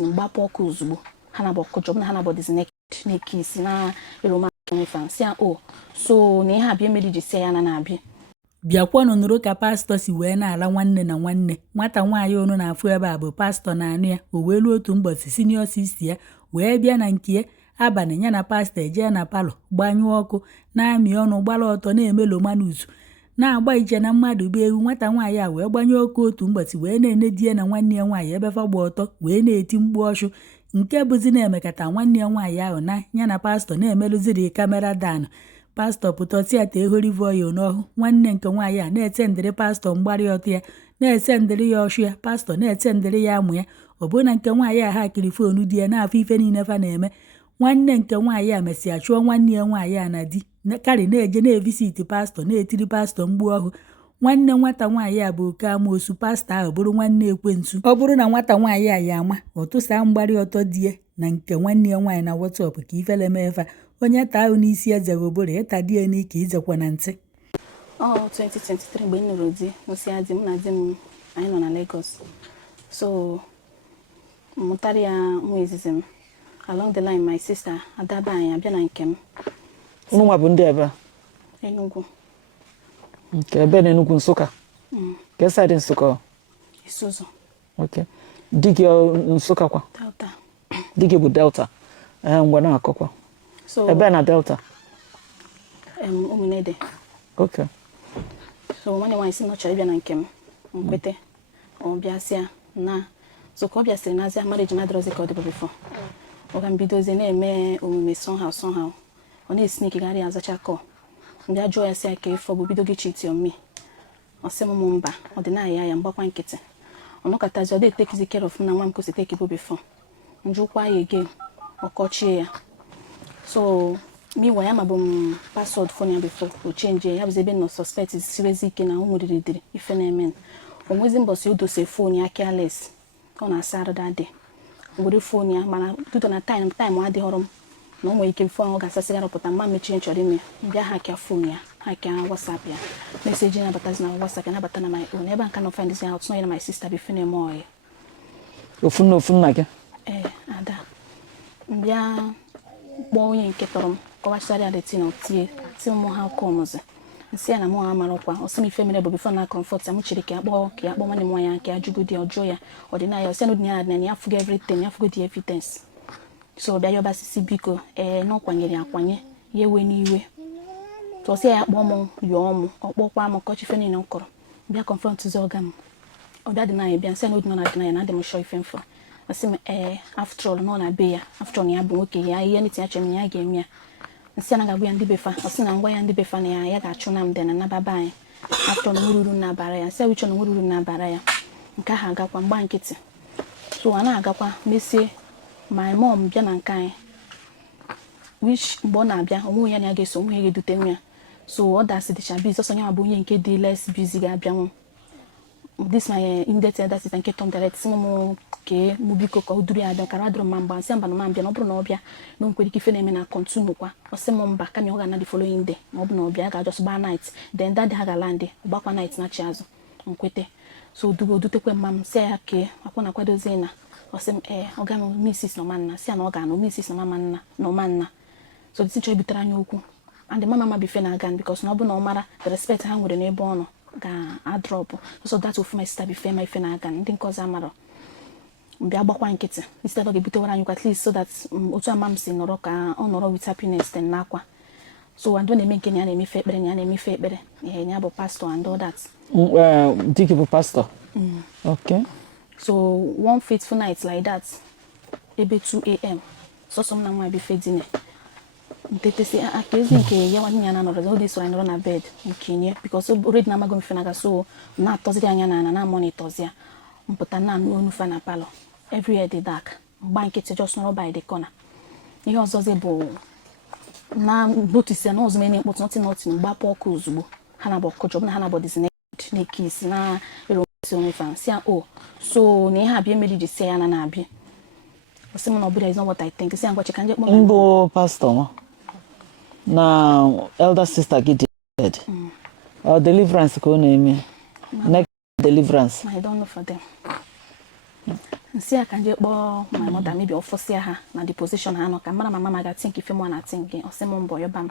nothing gbapụ ọkụ ozugbo ha na bọkọ job na ha na bọdịzi n'ekisi na eroma fancy o so na ihe abịa emeri ji ya na na-abịa bịakwanụ nụrụ ka pastọ si wee na-ala nwanne na nwanne nwata nwaanyị onu na-afụ ebe a bụ pastọ na anụ ya o wee luo otu ụbọchị senior sister ya wee bịa na nke ya abalị ya na pastọ ejee na palọ gbanyụọ ọkụ na-amị ọnụ gbara ọtọ na-eme lomanuzu na-agba ije na mmadụ bụ ewu nwata nwaanyị a wee gbanyụọ ọkụ otu ụbọchị wee na-enedie na nwanne ya nwaanyị ebe fa gba ọtọ wee na-eti mkpu ọchụ nke bụzi na-emekata nwanne ya nwaanyị ahụ na ya na pastọ na-emelụziri kamera danụ pastọ pụta tiata ehorivoyo n'ọhụ nwanne nke nwaanyị a na-ete ndịrị pastọ mgbari ọtọ ya na-ete ndịrị ya ọchụ ya pastọ na-ete ndịrị ya amụ ya ọ bụrụ na nke nwaanyị a ha kiri foonu di ya na-afọ ife niile fa na-eme nwanne nke nwaanyị a mesịa chụọ nwanne ya nwaanyị a na di karị na-eje na-evisiti pastọ na-etiri pastọ mgbu ọhụ nwanne nwata nwaanyị a bụ oke amoosu pastọ ahụ bụrụ nwanne ekwensu ọ bụrụ na nwata nwaanyị a ya ama ọ tụsaa mgbari ọtọ di ya na nke nwanne ya nwaanyị na WhatsApp ka ifele mefa onye taa ahụ n'isi eze obere ịta di ya n'ike izekwa na ntị 2023 mgbe m nụrụ di nsị ya di m na di m anyị nọ na Lagos so mụtara ya nwa izizi m along the line my sister adaba anyị abịa na nke m unu nwa bụ ndị ebe Enugu nke ebe na Enugu Nsụka ke side Nsụka Isuzu okay di gị Nsụka kwa Delta di gị bụ Delta ngwa na-akọkwa so ebe na Delta Umunede okay so nwanne nwaanyị si na ọ chọrọ ịbịa na nke m nkwete ọ bịasịa na so ka ọ bịasịrị n'azịa marriage na-adịrọzi ka ọ dịbụ before ọ ga mbidozie na-eme omume somehow ọ na-esi n'ikegharị azacha kọ ndị ajụọ ya si ya ka ifo bụ bido gị cheat on me ọ sị m mba ọ dị na-aya ya mgbakwa nkịtị ọ nọkọtazi ọ dị takizi care of na nwa m kosi take bụ before njụkwa ya again ọkọchie ya so miwa ya mabụ m password phone ya before o change ya bụzi ebe nọ suspect siwezi ike na ụmụ dịrị ife na-eme onwezi mbọsị o dose phone ya careless ọ na-asa arụ dadị obodo phone ya mana duto na time adịghọrọ m na o nwere ike phone ọ ga-asasị ya rụpụta mma mechie nchọrọ ime bịa hakia phone ya hakia WhatsApp ya message ya nabatazi na WhatsApp ya nabata na my own ebe nka na find this out so ya na my sister before na eme ọya ofu nna gị ada bịa kpọọ onye nke tọrọ m kọwachara ya detin tie mụ ha kọmụzi nsị ya na mụ ha marakwa ọsị m ife mere bụ bifo na comfort ya m chere ka ya kpọọ nwanne m nwaanyị nke ajụgo dị ọjọọ ya ọdịnaya ọsị na ọdịnaya na ya afụgo everything ya afụgo the evidence so bịa yọba sisi biko na ọ kwanyere akwanye ya ewe n'iwe tụọsị ya kpọọ m yọọ m ọkpọkwa m kọchi ife niile ọ kọrọ bịa confront zi ọga m ọbịa dị bịa nsị ya na ọdịnaya na na adị m shọ ife mfọ asị m after all nọ na be ya after all ya bụ nwoke ya ihe niti ya chere ya ga-eme ya nsị na ga-agwa ya ndị befa ọsị na ngwa ya ndị befa na ya ga-achụ na mde na nababa anyị after all nwururu na-abara ya nsị wicho na nwururu na-abara ya nke ahụ agakwa mgba nkịtị so a na-agakwa mesie my mom bịa na nke anyị which mgbe ọ na-abịa onwe ya na ya ga-eso onwe ya ga-edute nwa ya so ọ dasị dịcha bizi ọsọ ya bụ onye nke dị less busy ga-abịanwu this my in-depth elder sister nke Tom direct m ke mụ biko ka o duru ya abịa kara adụrụ mma mgba nsị mba na mambịa na ọ bụrụ na ọ bịa na o nkwere ike ife na-eme na kọntinu kwa ọ sị m mba kama ọ ga na the following day ma ọ bụ na ọ bịa ga-ajọs gba night then that day ha ga-ala ndị gbakwa night na-achị azụ nkwete so dutekwe mma m si ya ke akwụ na kwadozie na ọ sị m ọ ga m misis na ọmanna si ya na ọ ga-anụ misis na ọmanna so the teacher bitere anya okwu and the mama bife na agan because na ọ bụ na ọ mara the respect ha nwere n'ebe ọ nọ ga-adrọpụ so that ofu my sister bife ma ife na agan ndị nke ọzọ amara mbịa gbakwa nkịtị instead ọ ga-ebutewara anyị at least so that otu ama m si nọrọ ka ọ nọrọ with happiness ten n'akwa so and na-eme nke ya na-emefe ekpere na ya na-emefe ekpere ya bụ pastor and all that di gị bụ pastor okay so one faithful night like that ebe 2 a.m. sọsọ m na nwa bife dine ntetesi aka ezi nke ya nwanne ya na-anọrọ all this nọrọ na bed nke nye because already na amago mfe na ga so na-atọziri anya na monitorzi ya mpụta na anụ onu fa na palọ everywhere dị dark mgba nkịtị just nọrọ by the corner ihe ọzọzi bụ na notice ya na ọzọ mere mkpụtụ notin gbapụ ọkụ ozugbo ha na bọkọ job na ha na bọdịzi n'ekisi na eromesi onwe fancy o so na ihe abịa emeri ji si ya na na-abịa ọsị m na ọbụla is not what I think si ya ngwachi ka nje kpọọ mbụ pastor na elder sister gị dead deliverance ka ọ na-eme next deliverance I don't know for them nsi aka nje kpọọ my mother maybe ọfọsịa ha na the position ha nọ ka mara ma mama ga-think ife mụ na think gị ọsị m mbọ yọba m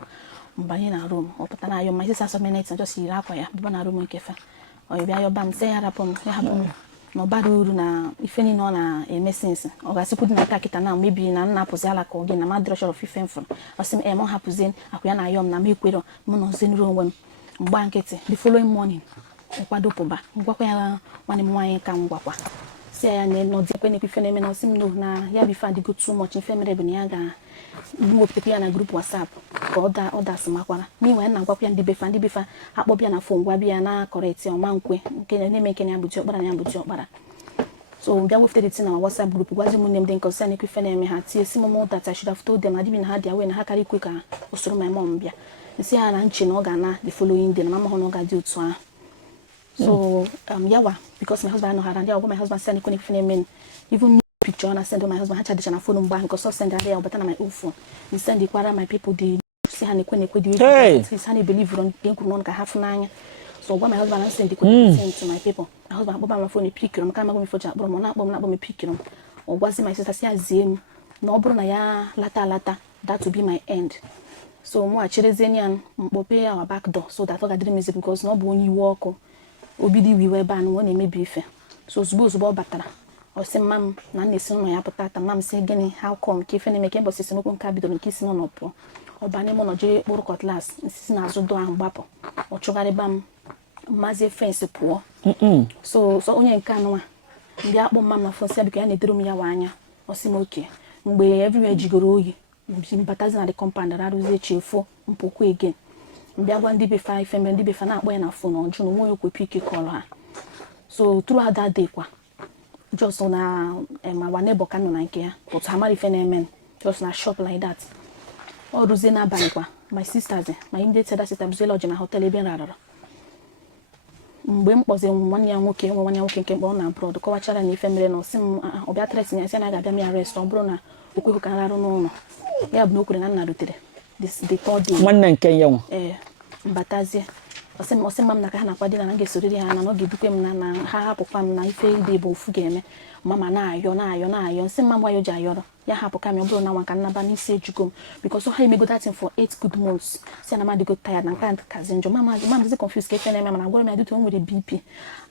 mbanye na room ọ pụta na ayọ my sister so minutes just yiri akwa ya bụba na room nke fa ọ bịa yọba m sị ya hapụ m na ọ bara uru na ife niile ọ na-eme sense ọ ga-asịkwu dị na aka kịta na mebi na nna apụzi ala ka ọ gị na ma drọshọrọ ife mfụrụ ọsị m m hapụzie akwa ya na ayọ m na m ekwere m na ọzi nru onwe m mgba nkịtị the following morning nkwado pụba ngwakwa ya nwanne m nwaanyị ka m gwakwa si ya na nọdị ekwe na ife na-eme na osi m no na ya bife adịgo too much ife mere bụ na ya ga-wepụtakwa ya na group WhatsApp ka ọ dasịmakwara n'iwe ya na ngwakwa ya ndị befa akpọbịa na fon gwa bịa na kọreti ọma nkwe nke na-eme nke na ya bụji ọkpara na ya bụji ọkpara so bịa wepụtara ti na WhatsApp group gwazi m nne m dị nke ọsịa na ekwe ife na-eme ha tie si m that I should have told them na adịbi na ha dị awe na ha karịa ikwe ka usoro my mom bịa nsị ya na nche na ọ ga-ana the following day na mama hụ na ọ ga-adị otu ahụ. So yawa because my husband know her and yeah, my husband send me phone even me picture and I send my husband had na phone number because I send her but na my own phone. Me send the kwara my people the see her nekwe the this honey believe on den kuno ka half nanya. So my husband send the send to my people. My husband my phone pick them ka ma go me for bro mo na me pick them. Or was my sister say aziem na obro na ya lata that will be my end. So mo achire zenian mpope our back door so that I got music because no bo only walk obidi wiwe ban won emebi ife so ozugbo batara o se mam na nesi no ya pụta mam se gini how come ke ife na meke mbo sisi no nka bidoro nke isi no no po obane mo no je kporo cutlass nsisi na azu do ahụ gbapụ o chugari bam mazi fence puo so onye nke anwa ndị akpọ mam na fon se biko ya na edero m ya wanya o si m oke mgbe everywhere jigoro oyi mbatazi na the compound raruzie chefo mpokwu again mbịa gwa ndị befa ife mbe ndị befa na-akpọ ya na phone ọjụ na nwoke okwe pike kọrọ ha so throughout that day kwa just na our neighbor ka nọ na nke ya but ha mara ife na-eme just na shop like that ọ rụzie n'abalị kwa my sisters my immediate sister bụzie lodge na hotel ebe nrarara mgbe m kpọzi nwanne ya nwoke nke mkpọ na abroad kọwachara na ife mere na osi m ọbịa threat ya sị na ga-abịa m arrest ọ bụrụ na okweghị ka nrarụ n'ụlọ ya bụ na o kwere na nna rutere the third day nwanne nke ya nwa mbatazie osi mam na ka ha na-akwado na ga-esoriri ha na n'oge dukwe m na ha hapụkwa m na ife ide bụ ofu ga-eme mama na-ayọ nsị mma gwa ya ji ayọrọ ya hapụka m ọ bụrụ na nwa ka nnaba n'isi ejugo m because ha emego that thing for 8 good months si na madigo tired na nka kazi njọ mama dị confused ka ife na-eme mana agwara m ya dịtụ o nwere BP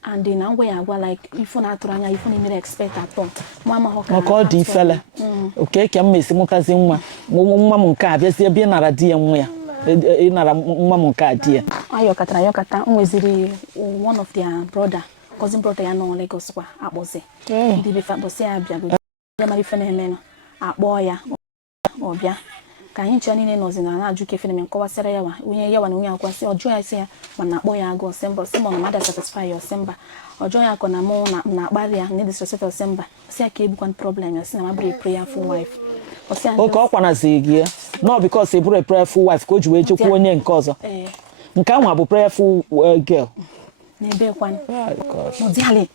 and na ngwa ya agwa like ifo na-atụrụ anya ifo na-emere expect atọ mama ha maka ọ dị ifele oke ka m mesi mụtazi nwa m nke a bịazie ebe nara di ya nwa ya ịnara nwa m nke a di ya ayọkata nweziri one of their cousin brother ya nọ Lagos kwa akpọzi ndị befa bọsị ya bịago ya mara ife na-eme no akpọ ya ọbịa ka anyị nche niile nọzi na-ajụ ka ife na-eme nkọwasịra ya onye ya na onye akwasị ọjọọ ya sị ya mana akpọ ya agụ ọsịmba ọsịmba na mada satisfy ya ọsịmba ọjọọ ya akọ na mụ na akparị ya na disrespect ọsịmba ọsị ya ka ebukwan problem ya sị na mabụrụ prayerful wife oke ọ kwanazi gị no because ị bụrụ prayerful wife ka o ji wee jekwa onye nke ọzọ nke ahụ bụ prayerful girl n'ebe kwan modiali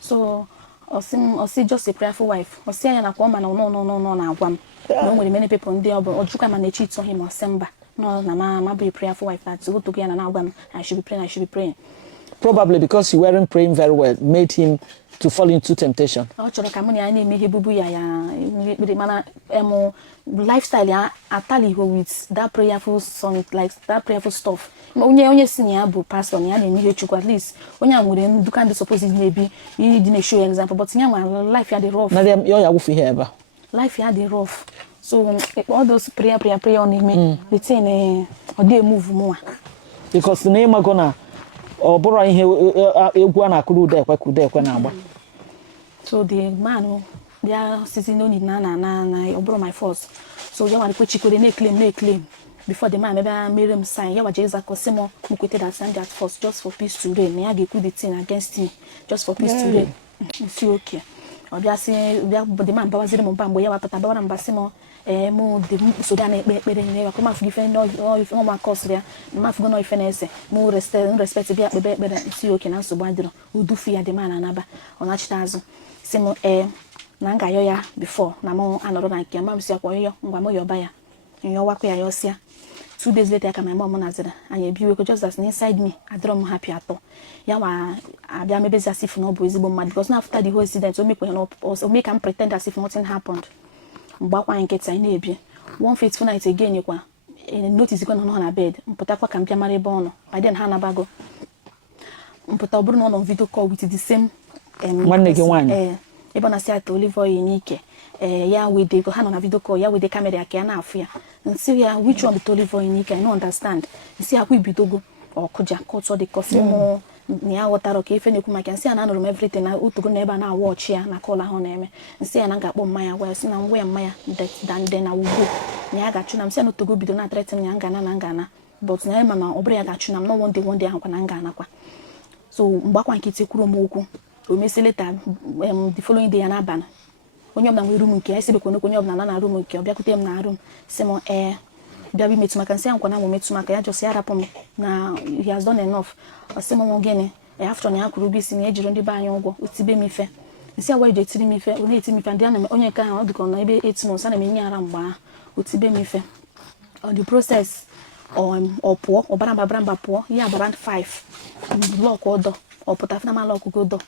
so osi just a prayerful wife osi ya na kwa ma na no na agwa m na nwere many people ndị ọ bụ ojuka ma na-echi ito him ọsịmba no na ma bụ a prayerful wife that go to ya na agwa m I should be praying probably because you weren't praying very well made him to fall into temptation. Ọ chọrọ ka mụ na ya na-eme ihe bubu ya ekpere mana lifestyle ya ataliho with that prayerful song like that prayerful stuff. Onye si na ya bụ pastor na ya na-eme ihe Chukwu at least onye a nwere nduka ndị suppose maybe dị na show example but ya nwa life ya dị rough. Na ya wufu ihe ebe. Life ya dị rough. So all those prayer on me the thing ọ dey move more. Because na ịmago na ọ bụrụ ihe egwu a na-akụrụ ude ekwe na-agba. So the man bịa sisi no need na ọ bụrụ my force. So ya nwere kwechikwere na-claim before the man maybe mere m sign ya waje ịza kọsị m kwete that stand at first just for peace to reign na ya ga-ekwu the thing against me just for peace to reign. Nsi okay. Ọ bịa sị bịa the man bawaziri m mba mgbe ya wapụta bawara mba sị m mu de so da na ekpere ni ya kuma fugi fe no ma cause ya ma fugo no ife na ese mu respect bia ekpere si okay na nsogbu adiro udufu ya de man anaba ona chita azu si mu na nga yo ya before na mu anoro na nke ma msi akwa yo ngwa mo yo ba ya yo wakwa ya yo sia 2 days later ka my mom nazira anyị ebiwekwa just as inside me adịrọ m happy atọ ya wa abịa mebezi as if na ọ bụ ezigbo mmadụ because after the whole incident o make am pretend as if nothing happened mgbakwa nkịta anyị na-ebi one fateful night again kwa notice kwa nọ na bed mpụtakwa ka m bịa mara ebe ọ nọ by then ha nabago mpụta ọ bụrụ na ọ nọ video call with the same nwanne gị nwaanyị ebe ọ na-asị ata olive oil n'ike ya wede ha nọ na video call ya wede kamera ya ka ya na-afụ ya nsi ya which one be olive oil n'ike I no understand nsi akwa ibidogo ọkụja kọtọ dị kọsị mụ na ya ghọtara ka ife na-ekwu maka nsị ya na anụrụ m everything na otogo na ebe a na-awọchi ya na kọla ahụ na-eme nsị ya na ga-akpọ mmanya gwa ya sị na ngwa ya mmanya dande na ugbo na ya ga-achụ na m sị ya na otogo bido na atretin ya ngana na ngana but na ya ma na ọ bụrụ ya ga-achụ na m no one day ahụ kwa na ngana kwa so mgbakwa nkịtị kwuru m okwu o mesi leta the following day ya n'abalị onye ọbụla nwere room nke ya esibekwa n'okwu onye ọbụla na room nke ọ bịakwute m na room sị m bịa bi metụ maka nsị ya nkwa na metụ maka ya jọsị ya rapụ m na he has done enough ọsị m gịnị after na ya kwuru isi na ejiri ndị be anyị ụgwọ otibe m ife nsị agwa ije etiri m ife ọ na-eti m ife ndị onye nke ahụ ọ dịka na ebe 8 months a na m enye ara mgbe ahụ otibe m ife on the process ọ pụọ ọbara mba pụọ ihe agbara 5 blọk ọdọ ọ pụta fena malọk godo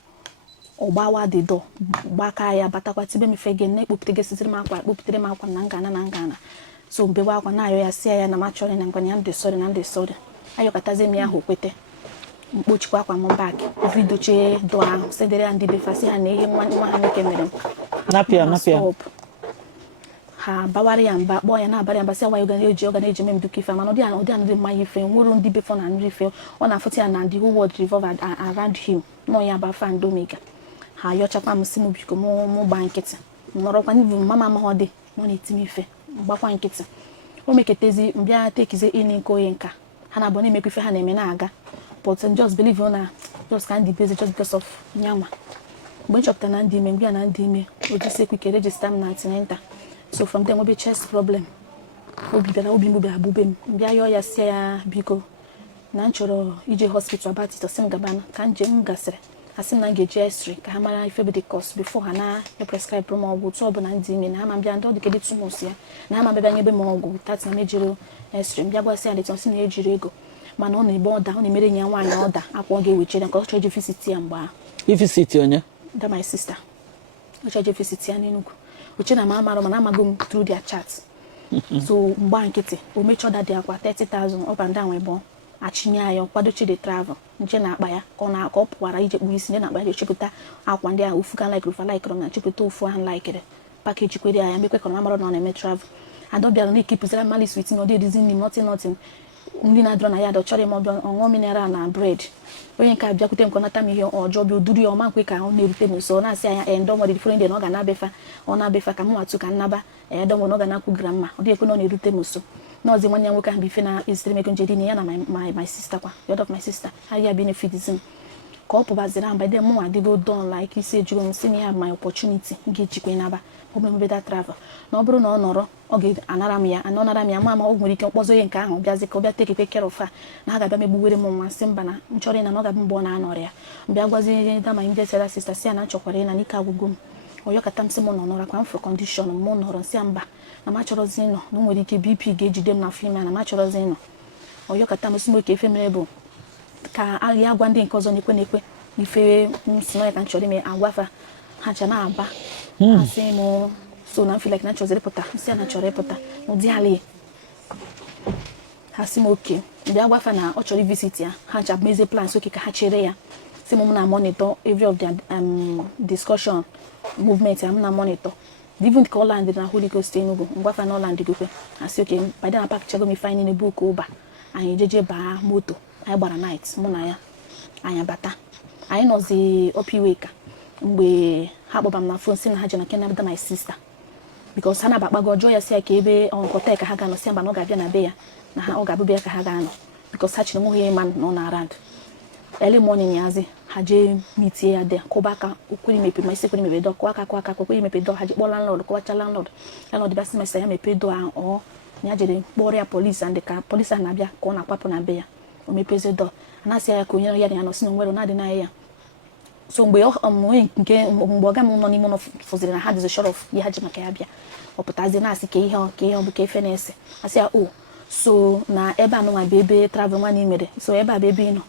ọgbawa dị dọ gbaka ya batakwa tibe m ife gị na-ekpopụta gị sitere m akwa na ngana so mbewa akwa na-ayọ ya si ya na m achọrọ na ngwanya ndị sọrị ayọkọtazie m ya ahụ kwete mkpochikwa akwa m bak vidochie dọ ahụ sedere ya ndị befasị ha na ihe nwa ha nwoke mere m napịa ha bawara ya mba kpọọ ya na-abara ya mba sị nwa ọ ga na-eji eme m duka ife mana ọ dị anụdị mmanya ife nwere ndị befọ na nri ife ọ na-afụta ya na the whole world revolve around him nọ ya ba fan omega ha yọchakwa m si m biko mụ gba nkịtị nọrọkwa n'ibu mama amaghọ dị nọ na-eti m ife gbakwa nkịtị o meketezi mbịa tekize ịnị nke onye nka ha na-abụ na-emekwa ife ha na-eme na-aga but just believe na just can be busy just because of nyanwa mgbe m chọpụtara na ndị ime mgbe ya na ndị ime ojisekwu ike register m na antinenta so from there nwebe chest problem obi m bịara abụbe m mbịa yọọ ya si ya biko na m chọrọ ije hospital about it ọsị m gabana ka njem gasịrị asị m na m ga-eji x-ray ka ha mara ife bụ the cost before ha na-prescribe m ọgwụ otu ọbụla ndị ime na ha ma mbịa ndị ọ dịka dị tumors ya na ha ma bịa nyebe m ọgwụ tat na mejiri x-ray mbịa gwasị ya leton si na ejiri ego mana ọ na-egbe ọda ọ na-emere ya nwaanyị ọda akwa ọ ga-ewechere ka ọ chọrọ ije visit ya mgbe ahụ ivisit onye da my sister ọ chọrọ ije visit ya n'Enugu uche na m amarụ mana amago m through their chat so mgba nkịtị o mechọ ọda dị akwa 30,000 up and down ebe achinye ya kwadochi the travel nje na akpa ya ka ọ pụwara ije kpụ isi nje na akpa ya chepụta akwa ndị ahụ ofu ka like na chepụta ofu ahụ like package kwere ya mekwe ka na na na-eme travel adọbịara na ekipụzara mali sweet na ọdị edizi nri nothing ndị na-adọrọ na ya dọchọrọ m ọbịa ọṅụọ mineral na bread onye nke abịakwute m ka ọ nata m ihe ọjọọ bịa oduru ya ọma nkwe ka ọ na-erute m nso ọ na-asị anya ndọnwere different day na ọ ga na-abefa ka m nwatụ ka nnaba ndọnwe na ọ ga na-akwụgira mma ọ dị ekwe na ọ na-erute m nso n'ọzi nwanne ya nwoke ahụ bụ ife na-ezitere mego nje dị na ya na my sister kwa the other of my sister ha ya benefitizm ka ọ pụbaziri mba dị mụ adịgo don like isi ejuru m si na ya my opportunity ga-ejikwa naba ọ bụ emebeda travel na ọ bụrụ na ọ nọrọ ọ ga-anara m ya ma ọ nwere ike mkpọzọ ihe nke ahụ bịazi ka ọ bịa take care of na ha ga-abịa megbuwere m nwa sị mba na nchọrọ ịna na ọ ga-abụ mgbe ọ na-anọrọ ya mbịa gwazi dama ndị sera sister si ya na chọkwara ịna n'ike agwụgwọ m ọyọkata m sị m nọ nọrọ kwa m fụrụ kọndishọn m nọrọ nsị ya mba na m achọrọzi ịnọ na o nwere ike BP ga-ejide m na afọ ime na m achọrọzi ịnọ ọyọkata m sị m oke efe mere bụ ka ya agwa ndị nke ọzọ na-ekwe ife si na ya ka m chọrọ ime agwafa ha cha na-aba asị m so na m feel like na chọrọ ịpụta nsị ya na chọrọ ịpụta n'ụdị ala ha sị m oke mgbe agwafa na ọ chọrọ ivisit ya ha cha mezie plans oke ka ha chere ya sị m na monitor every of their discussion movement ya m na monitor even ka Holland na Holy Ghost Enugu ngwafa na Holland gokwe asị oke bada na park chago mi fine na book ụba anyị jeje baa moto anyị gbara night mụ na ya anyị bata anyị nọzi opiweka mgbe ha kpọba m na phone si na ha je na Canada my sister because ha na-abakpago ọjọọ ya si ya ka ebe hotel ka ha ga-anọ si mba na ọ ga-abịa na be ya na ha ọ ga-abụbịa ka ha ga-anọ because ha chere nwoke man nọ na around early morning yazi ha je meet ya there kọba aka okwere mepe ma isi kwere mepe door kwa aka okwere mepe door ha je kpọ landlord kọwacha landlord bịa mesa ya mepe door ahụ ọ ya jere kpọrọ ya police and ka police na-abịa ka ọ na-akwapụ na be ya o mepezi door na-asị ya ka onye ya dị ya nọ si na nwere na-adị na ya so mgbe ọga m nọ n'ime ụlọ fụziri na ha dịzi short of ya ha ji maka ya bịa ọ pụtazie na-asị ka ihe ọ bụ ka efe na-ese asị ya o so na ebe anụ nwa bebe travel nwa ni mere so ebe a bebe no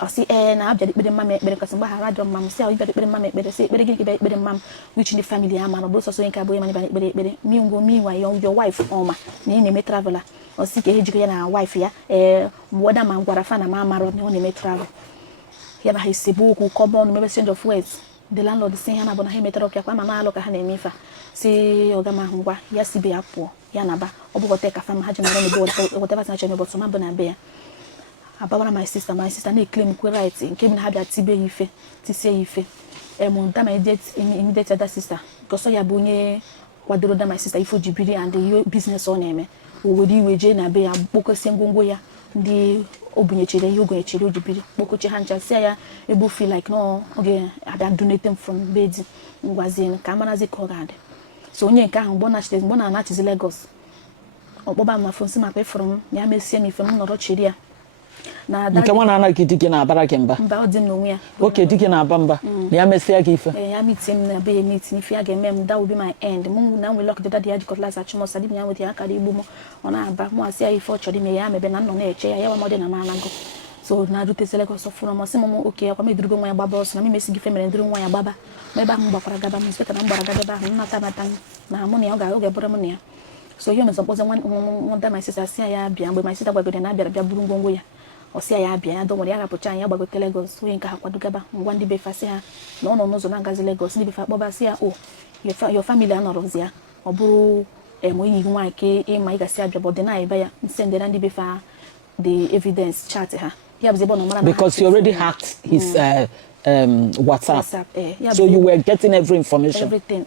osi na abịa ikpere mma ekpere kasi mgbe ha radio mma si abịa ikpere mma ekpere si ekpere gị ikpere mma which the family ama no bo so nke abụghị manya ekpere mi ngo mi wa your wife ọma na ị na-eme traveler osi ka ejikọ ya na wife ya mwoda ma gwara fa na ma maro na ọ na-eme travel ya na ha isibu okwu common maybe change of words the landlord si ha na bụ na ha metere ọpịa kwa ma na alụ ka ha na-eme ife si ọga ma ngwa ya si be ya pụọ ya na ba ọ bụgote ka fama ha ji mara n'ebe whatever thing achọrọ but ma bụ na be ya abawara my sister na-claim kwe right nke bi na ha bịa tibe ya ife tisie ya ife da my immediate other sister goso ya bụ onye kwadoro da my sister ifo jibiri and the business ọ na-eme o were iwe jee na be ya kpokosie ngwongwo ya ndị obunyechere ihe ogunyechere o jibiri kpokoche ha ncha si ya ebe feel like no oge abịa donate from bedi ngwazie ka amarazi ka ọ ga-adị so onye nke ahụ mgbe ọ na-anachizi Lagos ọkpọba m na fon si maka ịfụrụ m ya mesie m ife m nọrọ chiri ya na nke nwa na-anaghị dike na-abara gị mba mba ọ dị n'onwe ya oke dike na-aba mba na ya mesịa gị ife ya meeting m na be ya meeting ife ya ga-eme m that will be my end mụ na nwe lock the daddy ya jikọtala achụmọsa dị m ya nweta ya akara igbu m ọ na-aba mụ asị ya ife ọ chọrọ ime ya mebe na nọ na-eche ya ya nwa dị na manago so na rutesele ka ọsọ fụrụ m ọsị m oke akwa m edurugo nwa ya gbaba ọsọ na m mesi gị fe mere ndịrị nwa ya gbaba ma ebe ahụ m gbakwara gaba m speta na m gbara gaba ebe ahụ nnata na mụ na ya ọ ga-ebụrụ m na ya so ihe mezọ mkpọzi nwada my sister si ya bịa mgbe my sister gbagode na abịara bịa buru ngwongwo ya ọsịa ya abịa ya dọnwere ya rapụcha anyị ya gbagote Lagos onye nke ha kwadogaba ngwa ndị befa sị ha na ọ nọ n'ụzọ na-agazi Lagos ndị befa kpọbasị ya your family anọrọzi ya ọ bụrụ onye ihu nwaanyị ka ịma ị gasị abịa bọdị na ebe ya nsendera ndị befa the evidence chat ha ya bụzi ebe ọ nọ mara because you already hacked his WhatsApp so you were getting every information everything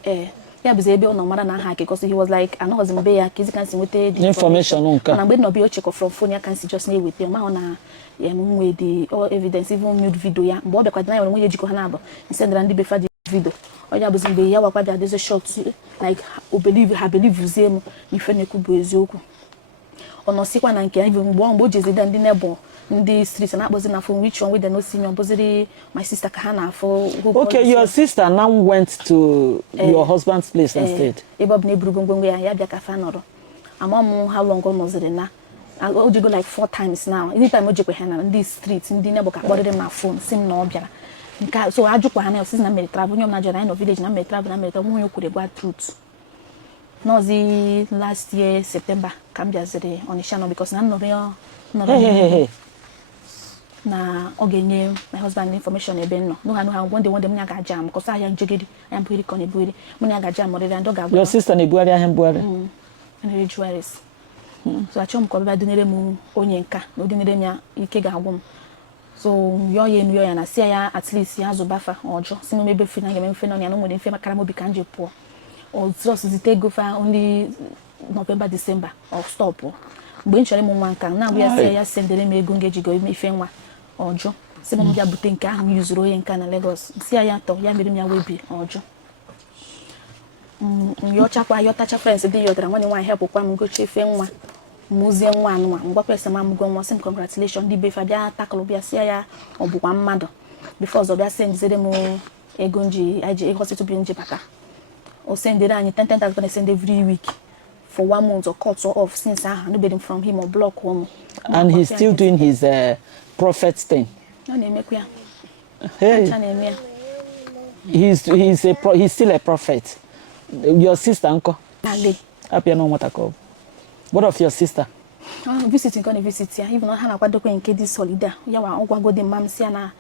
ya bụzi ebe ọ nọ mara na aha because he was like anọghọzi mbe ya ka ezi ka nsi nweta the information nke na mgbe nọ bi o chekọ from phone ya ka nsi just na-eweta ma ọ na nwe the all evidence even nude video ya mgbe ọ bịakwa na ya nwere nwe jikọ ha na-abụ nsendera ndị befa dị video onye bụzi mgbe ya wakwa bịa dịzi short like o believe ha believe zie m ife na-ekwu bụ eziokwu ọ nọsikwa na nke ya mgbe o jezida ndị nebo ndị street na-akpọzi na phone which one with the no senior bụziri my sister ka ha na-afọ okay your sister now went to your husband's place instead ebe ọ bụ na eburugo ngwongwo ya bịa ka fa nọrọ ama m how long ọ nọziri na o jigo like 4 times now anytime o jekwe ha na ndị street ndị nebo ka kpọrịrị m na phone si m na ọ bịara nke so ajụkwa ha na osisi na mere travel onye m na jere anyị nọ village na mere travel onye kwuru gwa truth n'ozi last year September ka m bịaziri Onitsha nọ because na nọrọ na ọ ga-enye my husband information ebe nọ n'ụha wonde m ya ga-aja m kọsa ahịa njegede anya mbugiri ka ọ na-ebugiri mụ na ya ga-aja m ọrịrị ndị ọ ga-agwa your sister na-ebugharị ahịa mbugharị nere jewelries so achọrọ m ka ọ bịa dịnyere m onye nka na odịnyere m ya ike ga-agwụ m so yọọ ya na si ya at least ya zụbafa ọjọọ si m mebe mfe na ga-eme mfe na ya na nwere mfe makara m obi ka m ji pụọ ọzọ zite gofa only November December ọ stọpụ mgbe m chọrọ ịmụ nwa nka na-agwa ya si ya sendere m ego ngejigo ife nwa ọjọọ si m bịa bute nke ahụ m yuzuru onye nka na Lagos si ya tọ ya mere m ya webi ọjọọ yọtacha friends dị yọtara nwanne nwaanyị hepụkwa m gochi efe nwa mụzie nwa anụnwa mgbakwa ese ma mụgo nwa sị m congratulation ndị befa bịa takalụ bịa si ya ọ bụkwa mmadụ before ọzọ bịa sendizere m ego nji hospital bi nji bata o sendere anyị 10,000 send every week for 1 month or cut off since nobody from him or block home and he's still doing his prophet thing he's still a prophet. Your sister uncle happy no matter call what of your sister visiting gonna visit ya even ha na-akwadokwe nke this holiday ya wa ọgwagode mam si na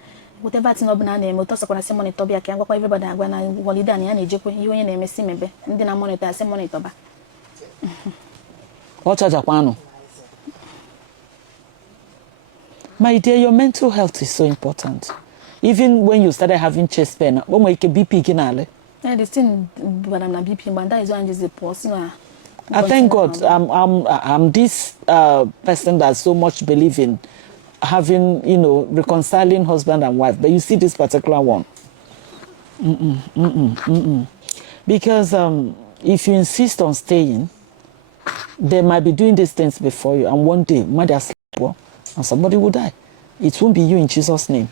whatever thing ọbụla na-eme ụtọ sọkwara si monitor bịa ka ngwakwa everybody agwa na holiday na ya na-ejekwe ihe onye na-emesi mebe ndị na monitor asị monitor ba ọ chajakwanụ. My dear, your mental health is so important. Even when you started having chest pain, when we can BP kinale. Yeah, the thing, but I'm not BP, but that is why just the person. I thank God. I'm this person that so much believe in having, reconciling husband and wife. But you see this particular one. Because if you insist on staying, they might be doing these things before you, and one day, might sleep well, and somebody will die. It won't be you in Jesus' name.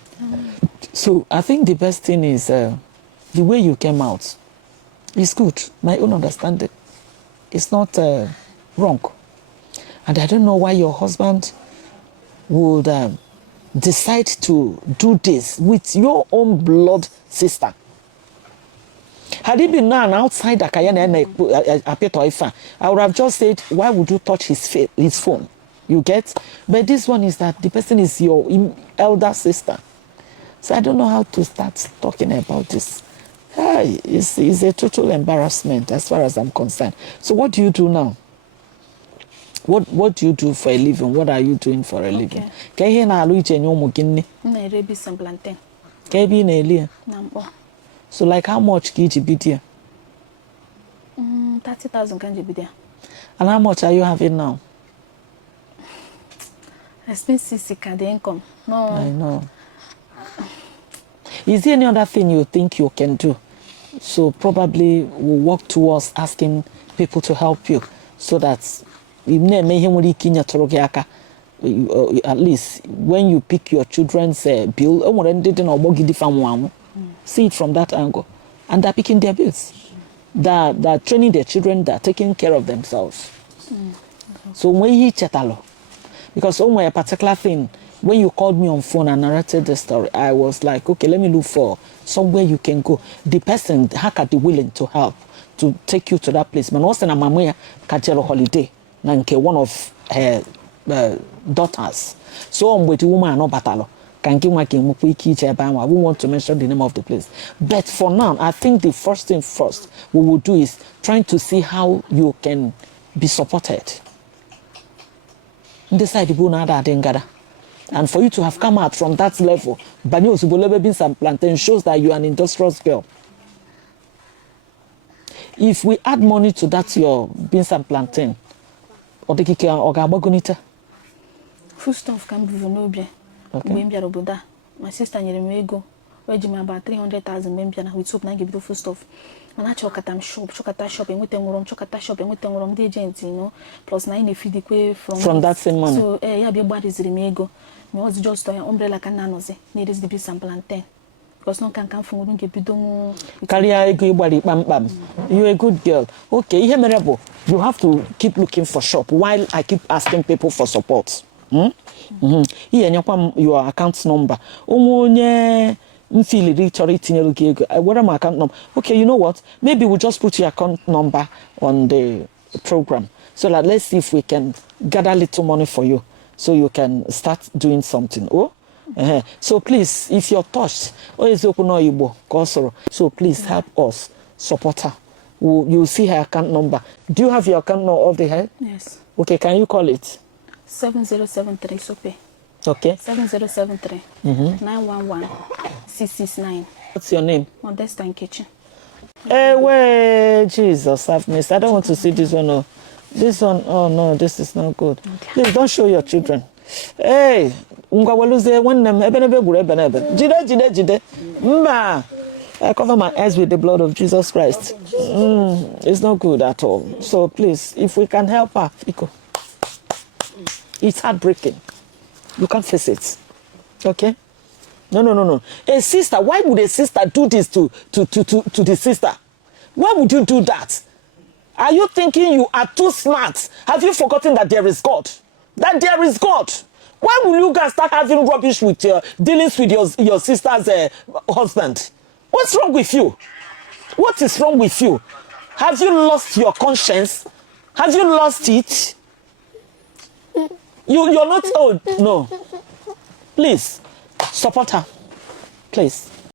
So I think the best thing is the way you came out is good. My own understanding. It's not wrong. And I don't know why your husband would decide to do this with your own blood sister. Had he been now an outsider, I would have just said, why would you touch his phone? You get? But this one is that the person is your elder sister. So I don't know how to start talking about this. It's a total embarrassment as far as I'm concerned. So what do you do now? What do you do for a living? What are you doing for a living? Okay. Plantain. So like how much can you be there? 30,000 can you be there? And how much are you having now? Expenses, the income. No. I know. Is there any other thing you think you can do? So probably we'll work towards asking people to help you so that at least when you pick your children's bill, see it from that angle. And they're picking their bills. They're training their children, they're taking care of themselves. So when he chatalo, because a particular thing, when you called me on phone and narrated the story, I was like, okay, let me look for somewhere you can go. The person, how can be willing to help, to take you to that place? Man, also na mamuya kajelo holiday, nanke one of her daughters. So I'm with the woman no batalo. We want to mention the name of the place. But for now, I think the first thing first we will do is trying to see how you can be supported. And for you to have come out from that level, Banyo Zubolebe Beans and Plantain shows that you are an industrious girl. If we add money to that, your beans and plantain, or the kiki or gabagonita. Foodstuff can be vulnerable. Okay. My sister Yeremego, where about 300,000 members with soap and give the foodstuff. And I chokata shop, and with them room, chokata shop, and with them room, the agent, you know, plus 9 if you from that same money. So, yeah, be bad is Remego. Me was just an umbrella cananoze, near the beans and plantain. Because no can come from wouldn't get bidon. Career body, bam bam. You're a good girl. Okay, you have to keep looking for shop while I keep asking people for support. Here, your account number. What am my account number? Okay, you know what? Maybe we'll just put your account number on the program so that let's see if we can gather a little money for you so you can start doing something. Oh, so please, if you're touched, so please help us support her. You'll see her account number. Do you have your account number off the head? Yes. Okay, can you call it? 7073 Sope. Okay. 7073 911 669. What's your name? Modesta in kitchen. Hey, wait, Jesus, have mercy. I don't want to see this one. Oh. This one, oh no, this is not good. Okay. Please don't show your children. Hey, jide. I cover my eyes with the blood of Jesus Christ. It's not good at all. So please, if we can help her, it's heartbreaking. You can't face it. Okay? No. A sister, why would a sister do this to the sister? Why would you do that? Are you thinking you are too smart? Have you forgotten that there is God? That there is God. Why will you guys start having rubbish with your dealings with your sister's husband? What's wrong with you? What is wrong with you? Have you lost your conscience? Have you lost it? You're not old. No. Please, support her. Please.